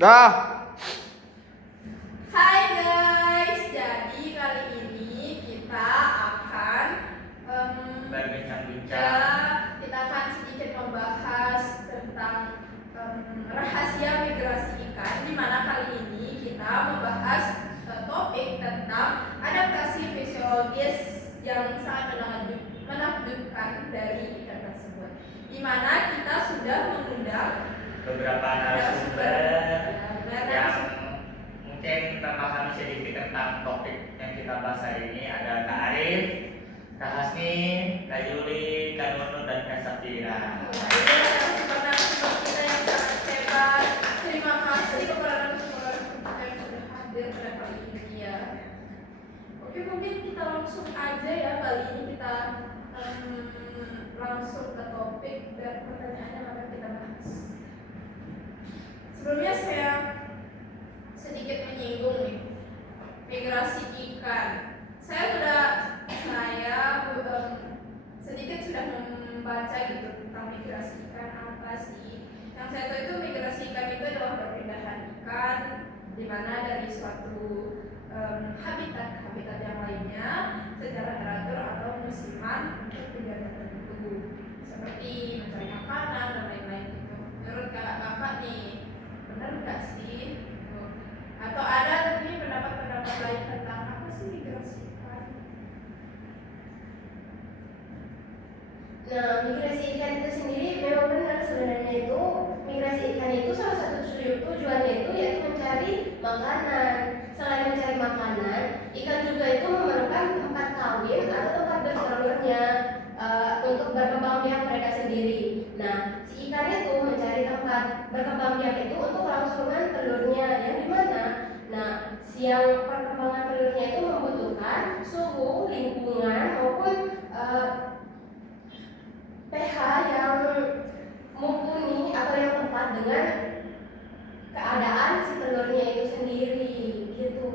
Dah. Hai guys, jadi kali ini kita akan kita akan sedikit membahas tentang rahasia migrasi ikan, di mana kali ini kita membahas topik tentang adaptasi fisiologis yang sangat menakjubkan dari ikan tersebut, di mana kita sudah mengundang beberapa narasumber yang mungkin memahami sedikit tentang topik yang kita bahas hari ini. Ada Kak Arif, Kak Hasni, Kak Yuli, Kak Nunu, dan Kak Safira. Narasumber kita yang sangat hebat. Terima kasih kepada narasumber kita yang sudah hadir pada kali ini ya. Oke, mungkin kita langsung aja ya, kali ini kita langsung ke topik dan pertanyaannya akan kita bahas. Sebelumnya saya sedikit menyinggung nih migrasi ikan. Saya sedikit sudah membaca gitu tentang migrasi ikan apa sih. Yang saya tahu itu migrasi ikan itu adalah perpindahan ikan di mana dari suatu habitat yang lainnya secara teratur atau musiman untuk tujuan tertentu, seperti mencari makanan dan lain-lain gitu. Menurut kakak nih, benar nggak sih? Atau ada nih pendapat lain tentang apa sih migrasi ikan? Nah, migrasi ikan itu sendiri memang benar sebenarnya itu migrasi ikan itu salah satu tujuannya itu yaitu mencari makanan. Selain mencari makanan, ikan juga itu memerlukan tempat kawin atau tempat bertelurnya untuk berkembang biak mereka sendiri. Nah, si ikan itu mencari tempat berkembang biak itu untuk kelangsungan telurnya yang dimana? Nah, siang perkembangan telurnya itu membutuhkan suhu, lingkungan maupun pH yang mumpuni atau yang tepat dengan keadaan si telurnya itu sendiri gitu.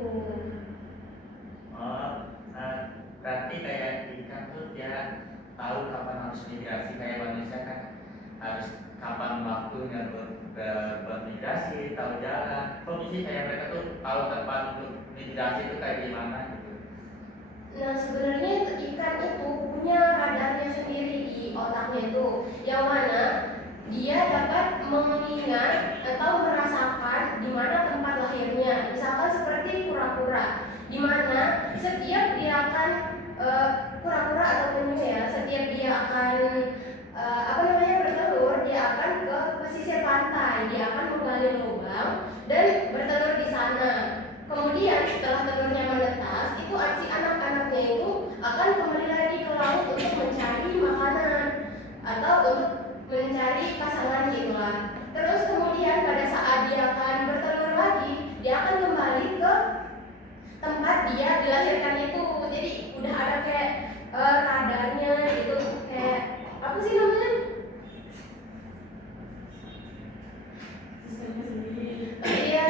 Berarti kayak ikan tuh dia tahu kapan harus migrasi, kayak manusia kan harus kapan waktunya bermigrasi, tahu jalan. Kondisi kayak mereka tuh tahu tempat untuk migrasi itu kayak gimana gitu. Nah, sebenarnya ikan itu punya radarnya sendiri di otaknya itu, yang mana dia dapat mengingat atau merasakan di mana tempat lahirnya. Misalkan seperti kura-kura, di mana setiap dia akan kura-kura atau penyu ya, setiap dia akan bertelur, dia akan ke pesisir pantai, dia akan menggali lubang dan bertelur di sana. Kemudian setelah telurnya menetas, itu si anak-anaknya itu akan kembali lagi ke laut untuk mencari makanan atau untuk mencari pasangan gitulah. Terus kemudian pada saat dia akan bertelur lagi, dia akan kembali ke tempat dia dilahirkan itu. Jadi udah ada kayak radarnya gitu, kayak apa sih namanya? Iya,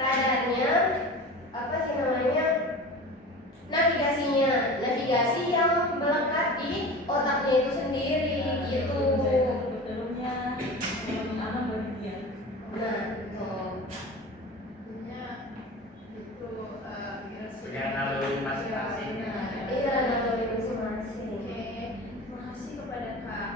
radarnya apa sih namanya? Navigasi yang melekat di otaknya itu sendiri gitu. Punya naluri masing-masing. Iya, naluri masing-masing. Oke, terima kasih kepada Kak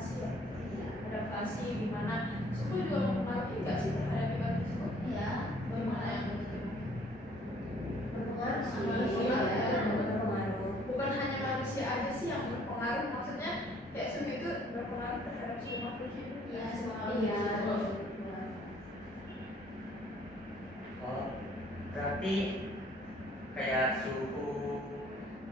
adaptasi ya. Adaptasi gimana suku juga mempengaruhi nggak sih terhadap ibadah suku? Iya, Gimana yang menurut kamu? berpengaruh sih. Berpengaruh. Bukan hanya manusia aja sih yang berpengaruh, maksudnya kayak suku itu berpengaruh terhadap semua makhluk hidup. Iya, semua iya. Oh, berarti kayak suhu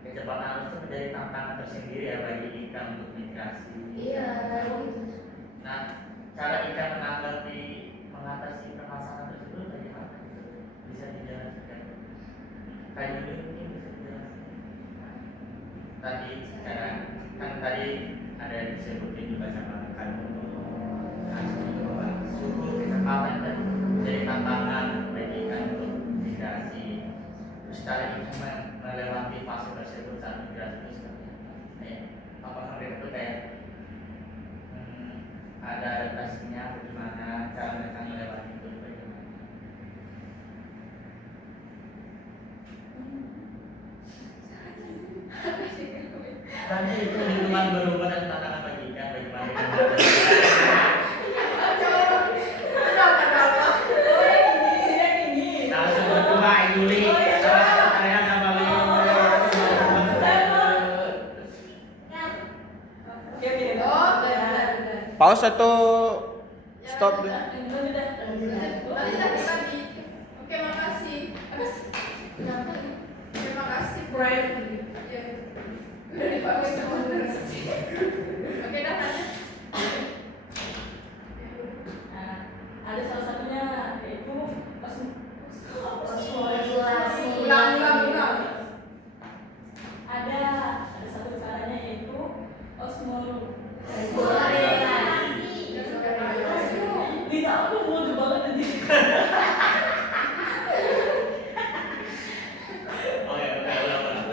kecepatan arus itu menjadi tantangan tersendiri ya bagi ikan untuk migrasi. Iya, gitu. Nah, cara ikan mengatasi permasalahan tersebut bagaimana? Bisa dijelaskan? Kayak dulu mungkin bisa dijelaskan. Tadi kan tadi ada disebutin juga sama kan bahwa suhu kecepatan itu menjadi tantangan bagi ikan untuk migrasi. Terus cara ikan melewati fase tersebut saat migrasi itu seperti apa? Apakah mereka itu kayak ada adaptasinya, bagaimana cara mereka melewati itu, bagaimana? Tadi itu lingkungan berubah dan tantangan bagi ikan, bagaimana ikan langsung berdua Juli saya nama Pause atau stop dulu? Oke, makasih. Terima kasih, Brian. Ya. Udah dipakai semua. Oke, dah nanya. Ada salah satunya yaitu Osmoregulasi. Ulang. ada satu caranya yaitu tidak aku mau banget nanti. oh ya ulang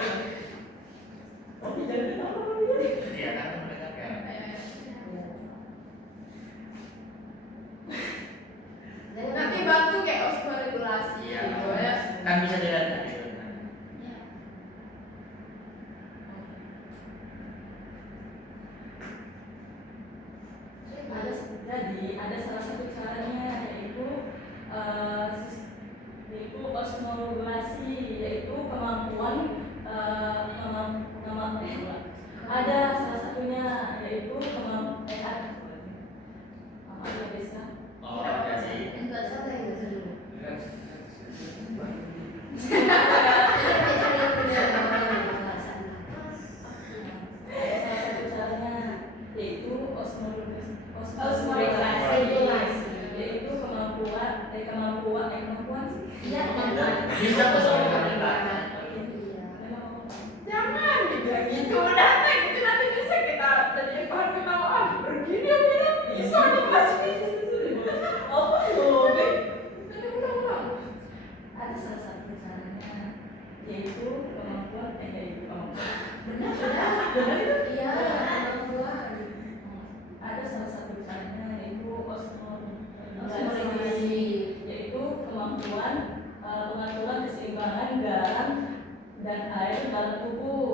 Oke, jadi apa? iya kan mendengarkan Nanti bantu kayak osmoregulasi iya gitu ya. kan bisa dilihat gitu Ada salah satu caranya yaitu osmoregulasi, yaitu kemampuan ada salah satunya yaitu oh jadi Enggak salah yang dulu. salah satu caranya yaitu Osmoregulasi. yaitu kemampuan Iya, bisa bersama Jangan dibilang gitu, udah itu nanti bisa kita jadi bahan ketahuan. Begini ya bilang bisa dikasih. apa loh? Jadi ulang. Ada salah satu caranya yaitu kemampuan benar itu. Iya, kemampuan. ada salah satu caranya yaitu Osmoregulasi. yaitu kemampuan pengaturan keseimbangan garam dan air dalam tubuh.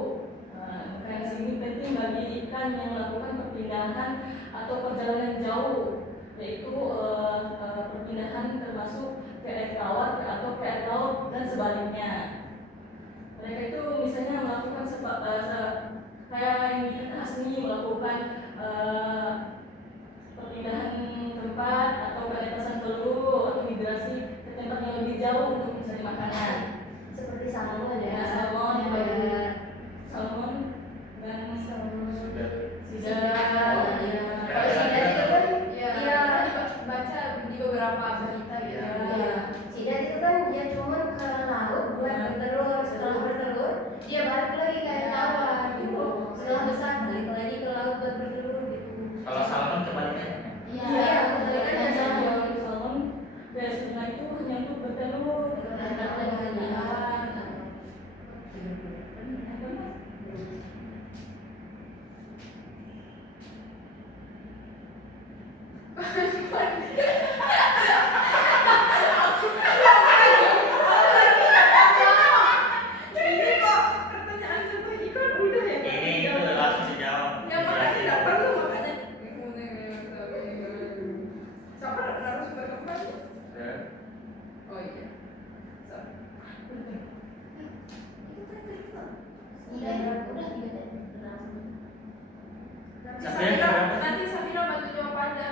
Mekanisme ini penting bagi ikan yang melakukan perpindahan atau perjalanan jauh, yaitu perpindahan termasuk ke air tawar atau ke air laut dan sebaliknya. Mereka itu misalnya melakukan kayak yang kita asli melakukan perpindahan tempat atau penetasan telur atau migrasi ke tempat yang lebih jauh untuk mencari makanan. Seperti salmon ya. Ya, salmon, Iya. salmon dan sudah sidar. Kalau sidat itu kan ya baca di beberapa berita gitu. Iya. Sidat itu kan dia cuma ke laut buat bertelur. Setelah bertelur, dia balik lagi Udah 3 tadi. Nanti Safira bantu jawab aja.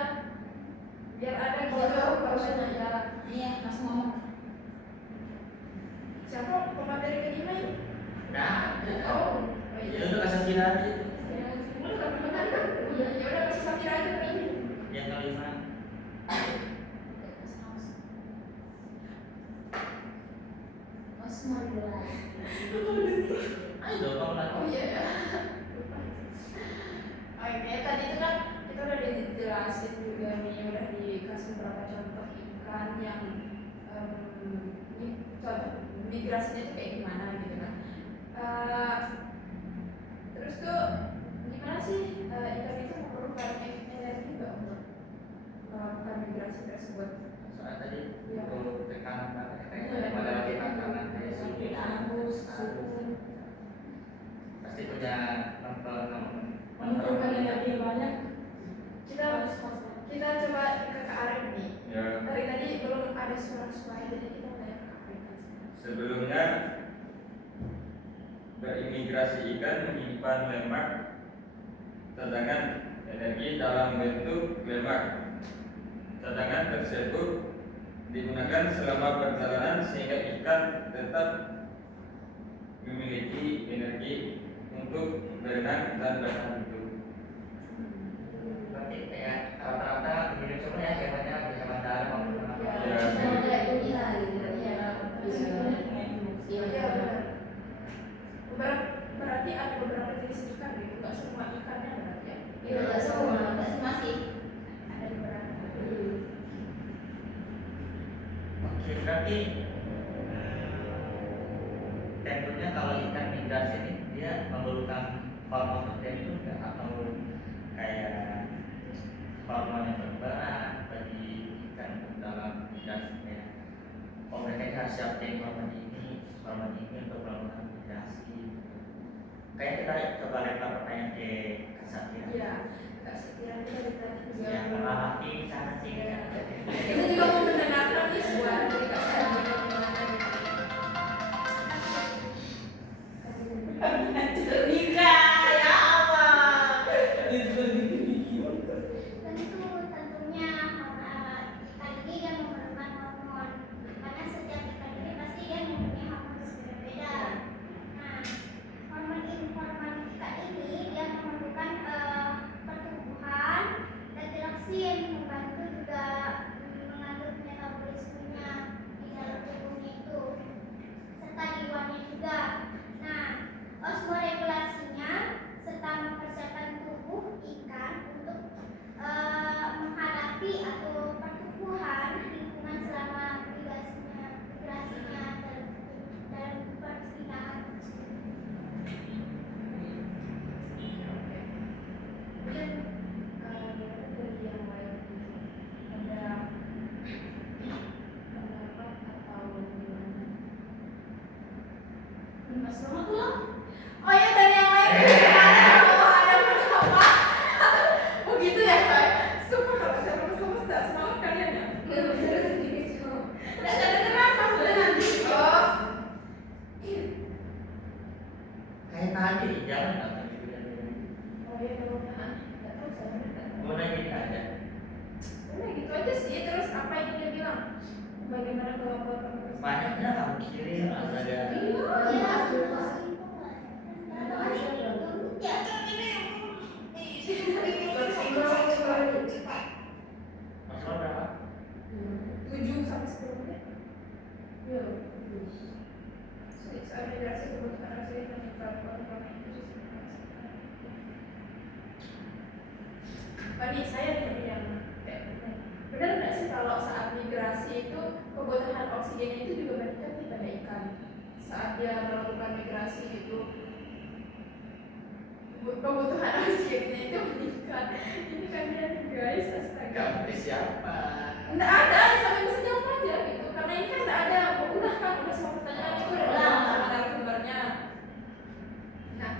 Biar ada gitu barusan aja. Iya, langsung ngomong. Siapa pemateri kelima ini? Nah, Oh, ya udah kasih Safira aja. Ya udah kasih Safira aja kali ini. Yang kelima. Osmar dulu. Ayo dong kamu lah. Oh iya ya. Oke, tadi itu kan kita udah dijelasin juga nih, udah dikasih beberapa contoh ikan yang contoh migrasinya itu kayak gimana gitu kan. Terus tuh gimana sih ikan itu memerlukan energi nggak untuk melakukan migrasi tersebut? Soalnya tadi Iya. untuk tekanan kayak pada lagi makanan kayak suhu, Arus, suhu. pasti punya Memerlukan energi banyak. Kita coba ke Arif nih. Ya. Dari tadi belum ada suara-suara, jadi kita tanya ke Arif. Sebelumnya berimigrasi ikan menyimpan lemak cadangan energi dalam bentuk lemak. Cadangan tersebut digunakan selama perjalanan sehingga ikan tetap memiliki energi untuk berenang dan bertahan hidup. Berarti kayak rata-rata mirip semua ya hewannya, hewan darat maupun hewan Ya. laut. Kayak dunia gitu. Iya benar. Berarti ada beberapa jenis ikan gitu, nggak semua ikannya berarti ya? Iya, enggak semua, masih. Ada beberapa. Oke, berarti tentunya kalau ikan migrasi ini dia memerlukan hormon tertentu nggak, atau kayak hormon yang berperan bagi ikan dalam migrasinya. Oh, mereka harus siapin hormon ini untuk melakukan migrasi. Kayak kita coba lempar pertanyaan ke Kak Safira. Iya, Kak Safira itu dari tadi juga. Yang mengamati sana sih. Kita juga mau mendengarkan nih suara dari Kak Safira gimana nih. Mika, ya Allah. Tentunya ikan ini dia memerlukan hormon, karena setiap ikan ini pasti dia mempunyai hormon berbeda. Nah, hormon ikan ini dia memerlukan pertumbuhan dan reaksi yang membantu juga mengatur metabolismenya di dalam tubuhnya itu, serta di luarnya juga. Nah, osmoregulasinya serta mempersiapkan tubuh ikan untuk menghadapi atau pertumbuhan lingkungan selama migrasinya dalam perpindahan tersebut. Mungkin dari yang lain ada pendapat atau gimana? Mas Romo tuh Oh ya, dari yang lain gimana? Kalau ada pendapat? Oh gitu ya, saya suka kalau saya lemes-lemes tidak semangat kalian ya. Nggak kedengeran maksudnya nanti. Oh, Kayak tadi jangan atau gitu dan oh ya mudah-mudahan. Nggak tahu saya nggak tahu. mau nanya gitu aja. Udah gitu aja sih. Terus apa yang dia bilang? Bagaimana kemampuan kamu? Banyaknya kamu kirim ada. Masalah berapa? 7 sampai 10 menit. Ya. Soal migrasi kebutuhan asli dan informasi itu Pak, saya nih yang benar nggak sih kalau saat migrasi itu kebutuhan oksigennya itu juga meningkat nih pada ikan saat dia melakukan migrasi itu kebutuhan oksigennya itu meningkat. Ini kan dia nih guys, astaga. Kamu ke siapa? Nggak ada, sampai bisa jawab aja gitu. Karena ini kan nggak ada, udah kan, udah semua pertanyaan itu udah dijawab sama narasumbernya. Nah,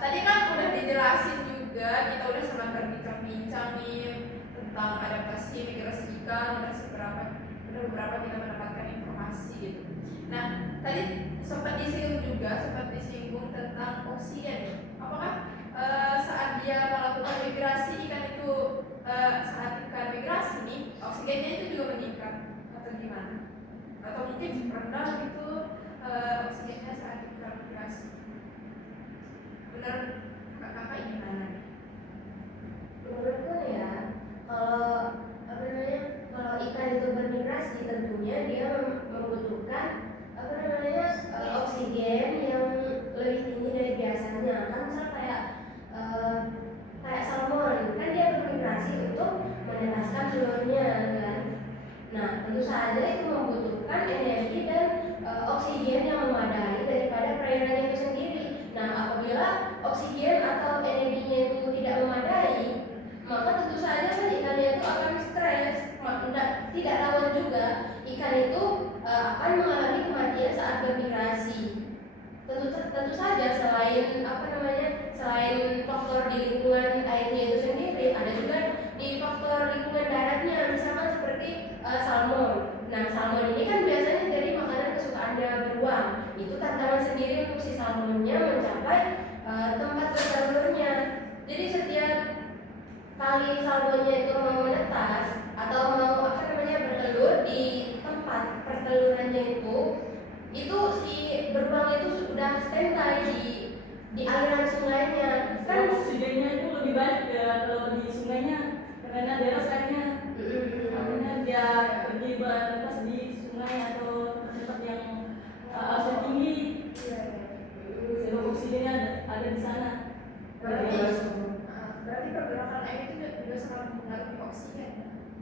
tadi kan udah dijelasin juga, kita udah sama berbincang-bincang nih tentang adaptasi migrasi ikan, udah beberapa kita mendapatkan informasi gitu. Nah, tadi sempat disinggung juga, sempat disinggung migrasi ikan itu saat ikan migrasi nih oksigennya itu juga meningkat atau gimana? Atau mungkin rendah gitu oksigennya saat ikan migrasi? Benar kakak gimana nih? Menurutku ya, kalau apa namanya, kalau ikan itu bermigrasi tentunya dia membutuhkan apa namanya oksigen yang lebih tinggi dari biasanya. Kan misal kayak salmon kan dia bermigrasi untuk menetaskan telurnya kan. Nah tentu saja itu membutuhkan energi dan oksigen yang memadai daripada perairannya itu sendiri. Nah apabila oksigen atau energinya itu tidak memadai, maka tentu saja kan ikannya itu akan stres. Tidak rawan juga ikan itu akan mengalami kematian saat bermigrasi. Tentu saja selain apa namanya, selain faktor di lingkungan airnya itu sendiri, ada juga di faktor lingkungan daratnya, misalkan seperti salmon. Nah salmon ini kan biasanya dari makanan kesukaannya beruang. Itu tantangan sendiri untuk si salmonnya mencapai tempat bertelurnya. Jadi setiap kali salmonnya itu mau menetas atau mau apa namanya bertelur di tempat pertelurannya itu si beruang itu sudah standby di aliran sungainya. Kan oksigennya itu lebih banyak ya kalau di sungainya karena deras airnya. Makanya dia pergi berentas di sungai atau tempat yang arusnya tinggi. Sebab oksigennya ada di sana. Berarti pergerakan air itu juga sangat mempengaruhi oksigen.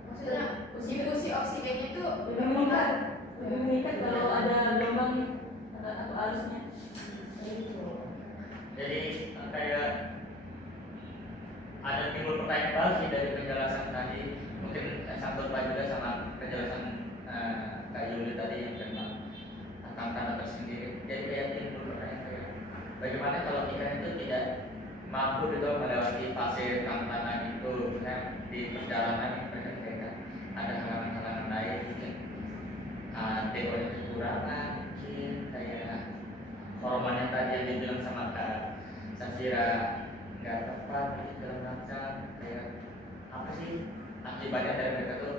Maksudnya distribusi oksigennya itu Lebih meningkat kalau ada gelombang atau arusnya. Jadi kayak ada timbul pertanyaan baru sih dari penjelasan tadi, mungkin sangkut paut juga sama penjelasan Kak Yuli tadi yang tentang tantangan tersendiri. Jadi kayak timbul pertanyaan kayak bagaimana kalau ikan itu tidak mampu juga melewati fase tantangan itu, misalnya di perjalanan mereka kayak ada halangan-halangan lain, mungkin dekornya kekurangan, mungkin kayak hormon yang tadi yang dibilang sama Kak Safira nggak tepat, segala macam, kayak apa sih akibatnya dari mereka tuh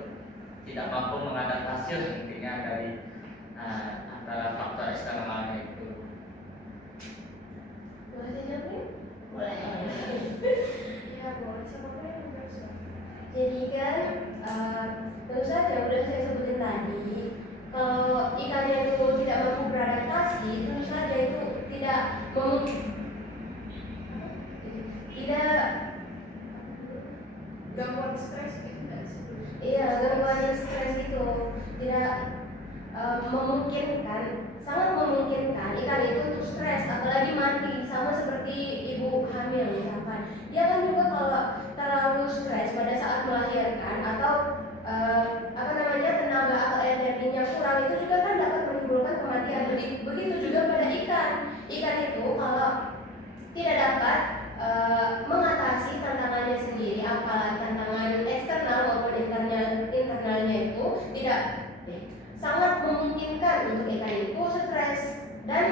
tidak mampu mengadaptasi intinya dari antara faktor eksternalnya itu. Boleh dijawab nih? Boleh. ya boleh siapa yang menjawab? Jadi kan tentu saja udah saya sebutin tadi, kalau ikannya itu tidak mampu beradaptasi, tentu saja itu tidak Gangguan stres gitu nggak sih? iya gangguan stres itu tidak memungkinkan, sangat memungkinkan ikan itu untuk stres, apalagi mati sama seperti ibu hamil misalkan. Dia kan juga kalau terlalu stres pada saat melahirkan atau apa namanya tenaga atau energinya kurang, itu juga kan dapat menimbulkan kematian. Begitu juga pada ikan itu kalau tidak dapat mengatasi tantangannya sendiri, apalagi tantangan eksternal maupun internalnya itu tidak sangat memungkinkan untuk ikan itu stres dan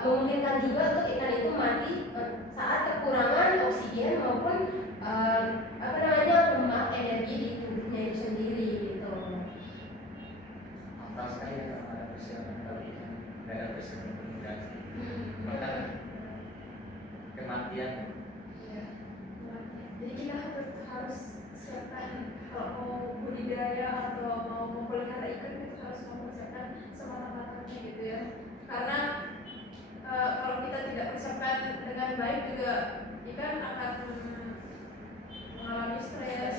memungkinkan juga untuk ikan itu mati saat kekurangan oksigen maupun apa namanya lemak energi di tubuhnya itu sendiri gitu. Apa saya ada persiapan kali ini, nggak ada persiapan komunikasi, maka kematian. Ya. Jadi kita harus siapkan kalau mau budidaya atau mau memelihara ikan itu harus mempersiapkan semata-matanya gitu ya. Karena kalau kita tidak persiapkan dengan baik juga ikan akan mengalami stres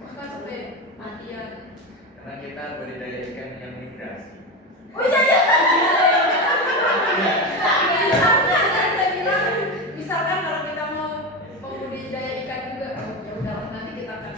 bahkan sampai matian. Karena kita budidaya ikan yang migrasi. Oh iya. Misalkan kalau kita mau budidaya ikan juga, ya udah nanti kita akan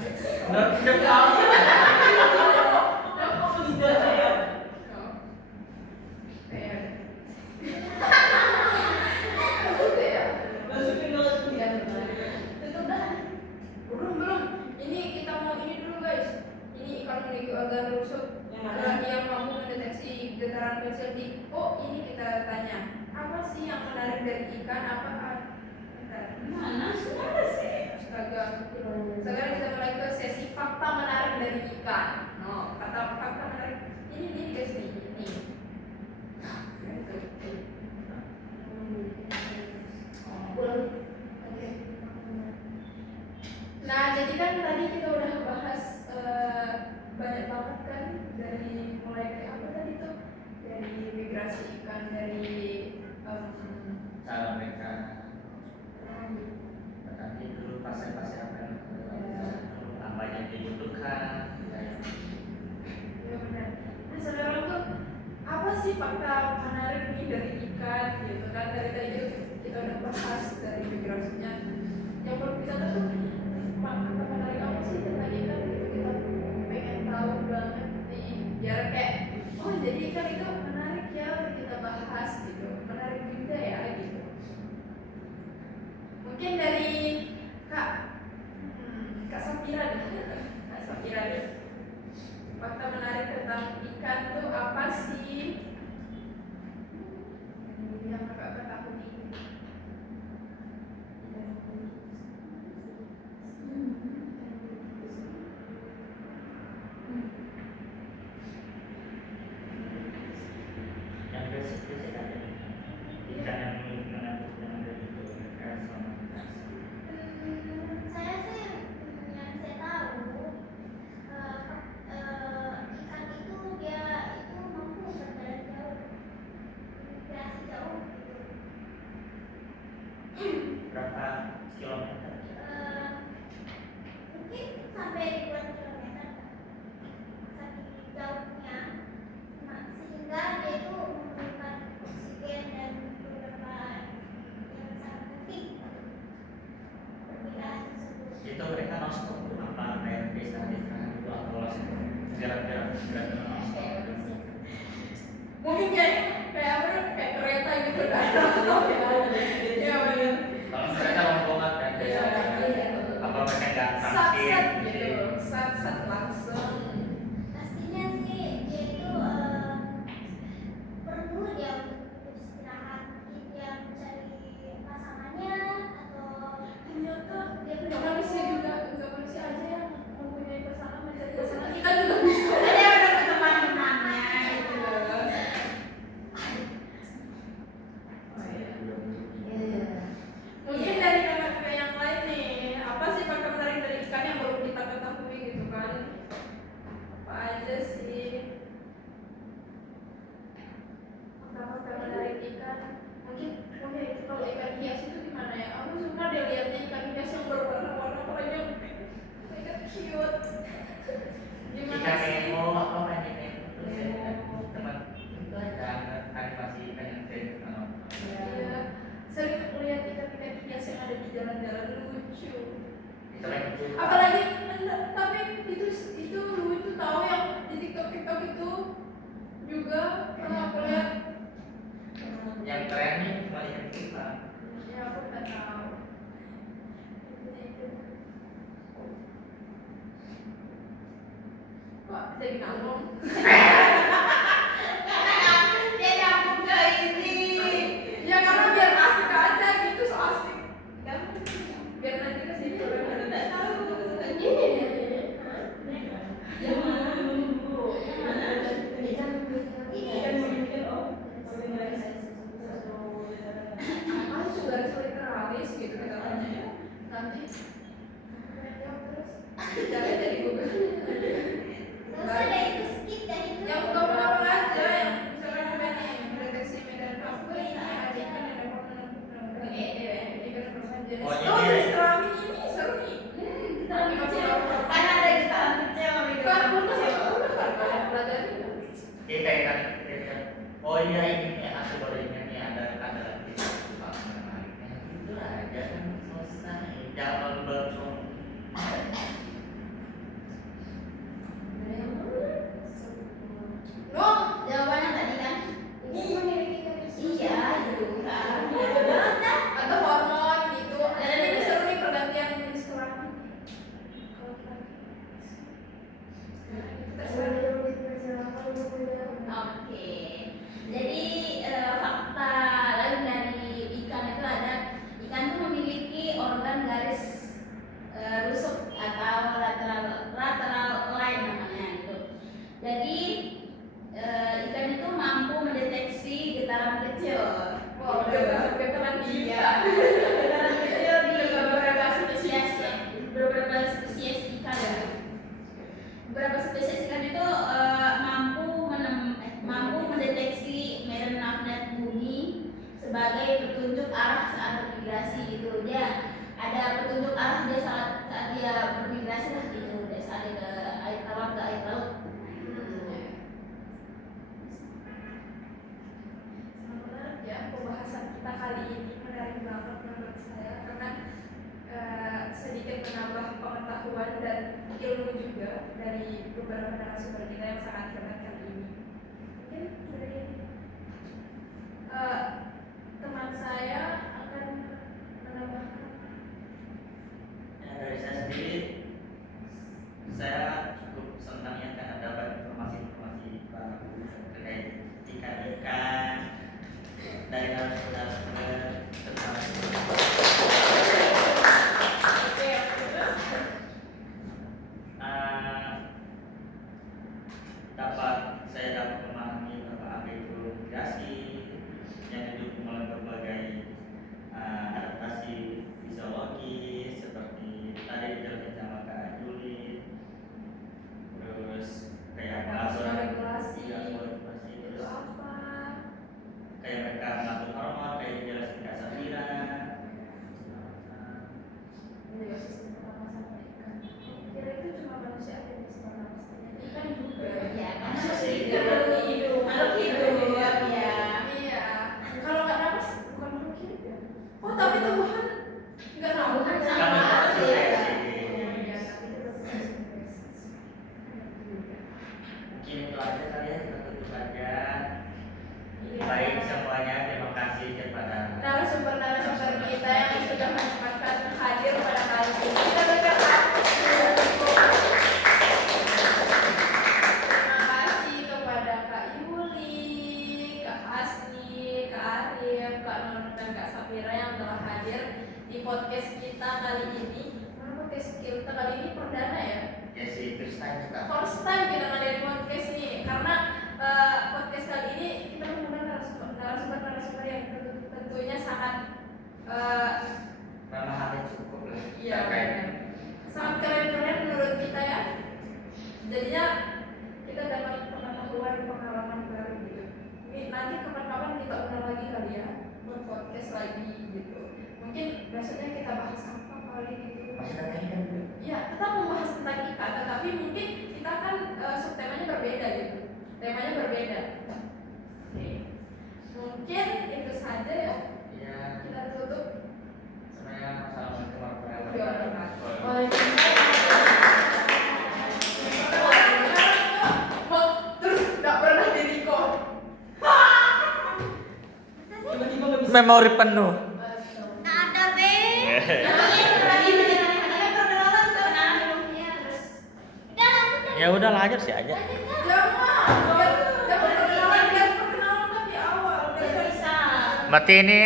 belum. Ini kita mau ini dulu guys. Ini ikan menuju agar rusuk. Yang mampu mendeteksi getaran kecil di. Oh ini kita tanya. Apa sih yang menarik dari ikan? Apa? Mana sih? Astaga. ikan. No, kata fakta menarik ini guys nih ini. Nah, jadi kan tadi kita udah bahas banyak banget kan dari mulai kayak apa tadi tuh, dari migrasi ikan, dari cara mereka berarti dulu fase-fase apa yang dibutuhkan ya. ya benar. Nah, saudara tuh apa sih fakta menarik nih dari ikan gitu kan, dari tadi kita udah bahas dari migrasinya. Yang perlu kita tahu fakta menarik apa sih tentang ikan gitu, kita pengen tahu banget nih biar kayak oh jadi ikan itu menarik ya untuk kita bahas gitu, menarik juga ya gitu. Mungkin dari Kak Safira deh. Kak Safira deh. Fakta menarik tentang ikan tuh apa sih? Yang kakak ketahui. Yang basic ada ikan yang mengandung dengan itu selama Saya sih yang saya tahu ikan itu dia itu mampu berjalan jauh, migrasi jauh gitu. berapa kilometer? Mungkin sampai ribuan kilometer saking jauhnya, sehingga dia itu memerlukan oksigen dan beberapa yang sangat penting untuk perpindahan tersebut. Itu mereka nonstop apa kayak istirahat itu atau langsung jarak-jarak Mungkin kayak apa? Kayak kereta gitu kan. Ya benar. kalau mereka rombongan kan Iya, iya. apa mereka nggak Sat transit gitu, sat langsung. Pastinya sih dia itu perlu dia untuk istirahat, mungkin dia mencari pasangannya atau Ternyata dia nggak berada manusia juga, nggak manusia aja yang mempunyai pasangan, mencari pasangan. Ikan juga bisa. ada yang ada teman-temannya Gitu gitu. loh. Oh iya. Mungkin dari kakak-kakak yang lain nih, apa sih fakta menarik dari ikan yang baru kita ketahui gitu kan? Apa aja sih fakta menarik ikan? Mungkin itu kalau ikan hias itu gimana ya? Aku suka deh lihatnya ikan hias yang berwarna-warna banyak. Ikan cute. Gimana ikan sih? nemo apa main nemo terus ya teman itu ada animasi ikan yang keren Iya. Sering lihat ikan-ikan hias yang ada di jalan-jalan lucu. itu lagi lucu. Apalagi tapi itu lucu tahu yang di TikTok itu juga pernah aku lihat. yang kerennya cuma ikan kita Ya aku nggak tahu. Kok jadi ngomong? Dia nyambung ke ini. Ya karena biar asik aja gitu, so asik. Kan? Biar nanti kesini orang ada nggak tahu. Aku juga harus literalis gitu kita tanya ya. Nanti terus jangan jadi Google. Nggak usah deh, itu skip deh itu. Yang gampang aja yang misalkan apa nih mendeteksi medan apa ini ada ikan yang dapat ikan berbagai jenis. Oh, Oh, ini. jenis kelamin ini seru nih. Tapi masih Kan ada jutaan kecil sama Kan jutaan udah kecil. kan pelajari. iya kayak ikan oh iya ini ya aku baru ingat nih ada lagi itu aja kan selesai jangan bercong No, Jawabannya tadi kan? Iya, juga. ada hormon gitu. Dan ini seru nih pergantian jenis kelamin. Kalau laki-laki. Terserah. Oke. Jadi migrasi gitu. Dia ada petunjuk arah dia saat dia bermigrasi lah gitu, dari saat dia ke air tawar ke air laut. Sangat menarik ya pembahasan kita kali ini, menarik banget menurut saya karena sedikit menambah pengetahuan dan ilmu juga dari beberapa narasumber kita yang sangat hebat kali ini. Mungkin dari teman saya akan menambahkan. Dari saya sendiri, saya cukup senang ya karena dapat informasi-informasi baru terkait ikan-ikan dari narasumber tentang saya dapat memahami apa itu migrasi yang didukung oleh berbagai adaptasi fisiologi seperti tadi dijelaskan sama Kak Juli, terus kayak pengaturan regulasi itu itu apa? kayak mereka mengatur hormon kayak dijelaskan Kak Safira. Juga sistem pernapasan ikan. Kira itu cuma manusia aja yang bisa pernapasan ikan juga. Ya, kan Masih makhluk hidup ya. Iya. Kalau nggak napas bukan makhluk hidup ya. Oh tapi tumbuhan nggak tumbuhan Kami sama. masuk Iya. ya. Iya, tapi itu berproses. Mungkin itu aja kali ya, kita tutup aja. Iya. Baik semuanya, terima kasih kepada Narasumber kita yang sudah menyempatkan hadir pada kali ini. Kita berikan terima kasih kepada Kak Yuli, Kak Hasni, Kak Arif, Kak Nun, dan Kak Safira yang telah hadir di podcast kita kali ini. Podcast kita kali ini perdana ya. ya si Kristain juga. First time kita ngadain podcast nih, karena podcast kali ini kita menggunakan narasumber yang tentunya sangat Memahami cukup lah. iya, terkait sangat keren-keren menurut kita ya. Jadinya kita dapat pengalaman baru gitu. Ini nanti kapan-kapan kita undang lagi kali ya, buat podcast lagi gitu. Mungkin besoknya kita bahas apa kali gitu. masih tanya ikan juga. Ya, tetap membahas tentang ikan, tetapi mungkin kita kan subtemanya berbeda gitu. Temanya berbeda. Oke. Mungkin itu saja ya. Iya. Kita tutup. Sebenarnya assalamualaikum warahmatullahi Iya, wabarakatuh. Terus nggak pernah di record. Tiba-tiba nggak bisa. Memori penuh. Tak ada be. Ya udah lanjut sih aja. Jangan perkenalan tapi awal. Biar bisa. Berarti ini